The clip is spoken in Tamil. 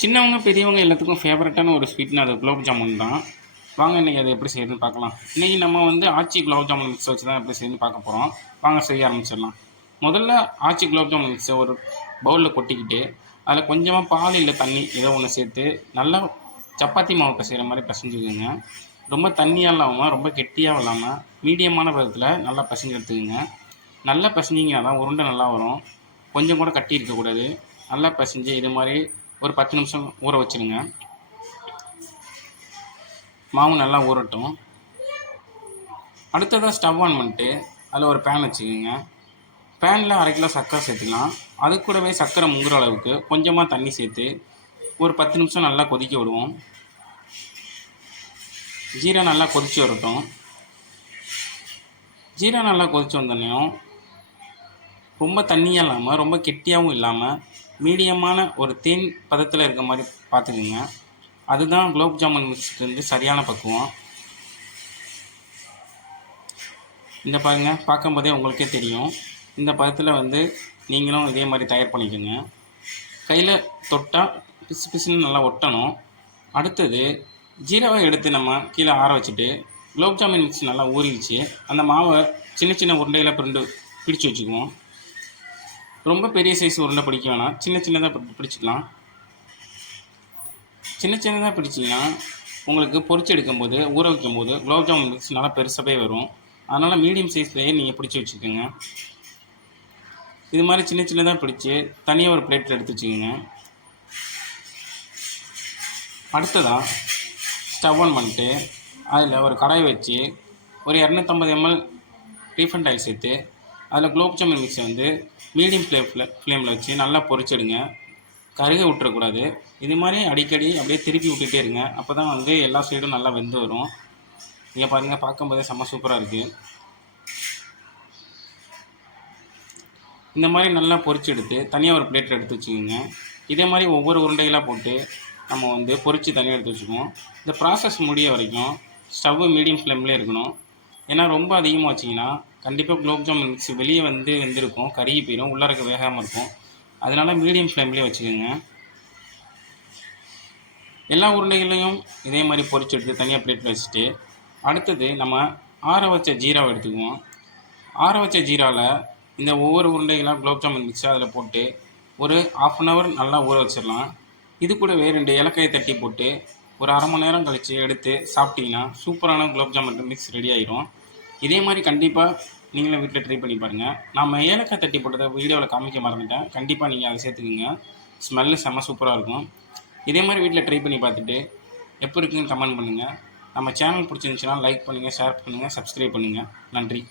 சின்னவங்க பெரியவங்க எல்லாத்துக்கும் ஃபேவரட்டான ஒரு ஸ்வீட்னா அது குலோப் ஜாமுன் தான். வாங்க இன்றைக்கி அதை எப்படி செய்யுதுன்னு பார்க்கலாம். இன்றைக்கி நம்ம வந்து ஆச்சி குலோப் ஜாமுன் மிக்ஸ் வச்சு தான் எப்படி செய்யுதுன்னு பார்க்க போகிறோம். வாங்க செய்ய ஆரம்பிச்சிடலாம். முதல்ல ஆச்சி குலோப் ஜாமுன் மிக்ஸை ஒரு பவுலில் கொட்டிக்கிட்டு அதில் கொஞ்சமாக பால் இல்லை தண்ணி ஏதோ ஒன்று சேர்த்து நல்லா சப்பாத்தி மாவு பிசைகிற மாதிரி பிசைஞ்சுக்குங்க. ரொம்ப தண்ணியாக இல்லாமல் ரொம்ப கெட்டியாக இல்லாமல் மீடியமான பதத்தில் நல்லா பிசைஞ்சு எடுத்துக்கோங்க. நல்லா பிசைஞ்சிங்கன்னா தான் உருண்டை நல்லா வரும். கொஞ்சம் கூட கட்டி இருக்கக்கூடாது. நல்லா பிசைஞ்சு இது மாதிரி ஒரு 10 நிமிஷம் ஊற வச்சுருங்க. மாவு நல்லா ஊறட்டும். அடுத்ததாக ஸ்டவ் ஆன் பண்ணிட்டு அதில் ஒரு பேன் வச்சுக்கோங்க. பேனில் 1/2 கிலோ சர்க்கரை சேர்த்துக்கலாம். அது கூடவே சர்க்கரை முங்குற அளவுக்கு கொஞ்சமாக தண்ணி சேர்த்து ஒரு 10 நிமிஷம் நல்லா கொதிக்க விடுவோம். ஜீரா நல்லா கொதித்து வரட்டும். ஜீரா நல்லா கொதித்து வந்தோடனையும் ரொம்ப தண்ணியாக இல்லாமல் ரொம்ப கெட்டியாகவும் இல்லாமல் மீடியமான ஒரு தேன் பதத்தில் இருக்க மாதிரி பார்த்துக்குங்க. அதுதான் குலோப் ஜாமுன் மிக்ஸுக்கு வந்து சரியான பக்குவம். இந்த பாருங்க, பார்க்கும்போதே உங்களுக்கே தெரியும். இந்த பதத்தில் வந்து நீங்களும் இதே மாதிரி தயார் பண்ணிக்கோங்க. கையில் தொட்டால் பிசு பிசுன்னு நல்லா ஒட்டணும். அடுத்தது ஜீராவை எடுத்து நம்ம கீழே ஆற வச்சுட்டு குலோப் ஜாமுன் மிக்ஸ் நல்லா ஊறிடுச்சு. அந்த மாவை சின்ன சின்ன உருண்டையில் பிடிச்சி வச்சுக்குவோம். ரொம்ப பெரிய சைஸ் உருண்டை பிடிக்க வேணாம், சின்ன சின்னதாக பிடிச்சிக்கலாம். சின்ன சின்னதாக பிடிச்சிங்கன்னா உங்களுக்கு பொரிச்சு எடுக்கும்போது ஊற வைக்கும்போது குலோப் ஜாமுன் மிக்ஸ் நல்லா பெருசாகவே வரும். அதனால் மீடியம் சைஸ்லேயே நீங்கள் பிடிச்சி வச்சுக்கோங்க. இது மாதிரி சின்ன சின்னதாக பிடிச்சி தனியாக ஒரு பிளேட்டில் எடுத்து வச்சுக்கோங்க. அடுத்ததாக ஸ்டவ் ஆன் பண்ணிட்டு அதில் ஒரு கடாய் வச்சு ஒரு 250 ml ரீஃபண்ட் ஆயில் சேர்த்து அதில் குலோப் ஜாமுன் மிக்ஸை வந்து மீடியம் ஃப்ளேமில் வச்சு நல்லா பொரிச்சிடுங்க. கருக விட்டுறக்கூடாது. இது மாதிரி அடிக்கடி அப்படியே திருப்பி விட்டுட்டே இருங்க. அப்போ தான் வந்து எல்லா சைடும் நல்லா வெந்து வரும். நீங்கள் பாருங்கள், பார்க்கும்போதே செம்ம சூப்பராக இருக்குது. இந்த மாதிரி நல்லா பொரிச்சு எடுத்து தனியாக ஒரு பிளேட்டில் எடுத்து வச்சுக்கோங்க. இதே மாதிரி ஒவ்வொரு உருண்டைகளாக போட்டு நம்ம வந்து பொரித்து தனியாக எடுத்து வச்சுக்குவோம். இந்த ப்ராசஸ் முடிய வரைக்கும் ஸ்டவ்வு மீடியம் ஃப்ளேம்லேயே இருக்கணும். ஏன்னா ரொம்ப அதிகமாக வச்சிங்கன்னா கண்டிப்பாக குலோப் ஜாமுன் மிக்ஸ் வெளியே வந்து வெந்திருக்கும், கருகி போயிடும், உள்ளாரக்கு வேகாமல் இருக்கும். அதனால் மீடியம் ஃப்ளேம்லேயே வச்சுக்கோங்க. எல்லா உருண்டைகளையும் இதே மாதிரி பொரிச்சு எடுத்து தனியாக பிளேட்டில் வச்சுட்டு அடுத்தது நம்ம ஆற வச்ச ஜீராவை எடுத்துக்குவோம். ஆற வச்ச ஜீராவில் இந்த ஒவ்வொரு உருண்டைகளாக குலோப் ஜாமுன் மிக்ஸை அதில் போட்டு ஒரு 1/2 hour நல்லா ஊற வச்சிடலாம். இது கூடவே 2 ஏலக்காயை தட்டி போட்டு ஒரு 1/2 மணி நேரம் கழித்து எடுத்து சாப்பிட்டிங்கன்னா சூப்பரான குலோப் ஜாமுன் மிக்ஸ் ரெடி ஆகிடும். இதே மாதிரி கண்டிப்பாக நீங்களும் வீட்டில் ட்ரை பண்ணி பாருங்கள். நான் ஏலக்காய் தட்டி போட்டதை வீடியோவில் காமிக்க மறந்துட்டேன். கண்டிப்பாக நீங்கள் அதை சேர்த்துக்குங்க. ஸ்மெல்லு செம்ம சூப்பராக இருக்கும். இதே மாதிரி வீட்டில் ட்ரை பண்ணி பார்த்துட்டு எப்படி இருக்குன்னு கமெண்ட் பண்ணுங்கள். நம்ம சேனல் பிடிச்சிருந்துச்சுன்னா லைக் பண்ணுங்கள், ஷேர் பண்ணுங்கள், சப்ஸ்கிரைப் பண்ணுங்கள். நன்றி.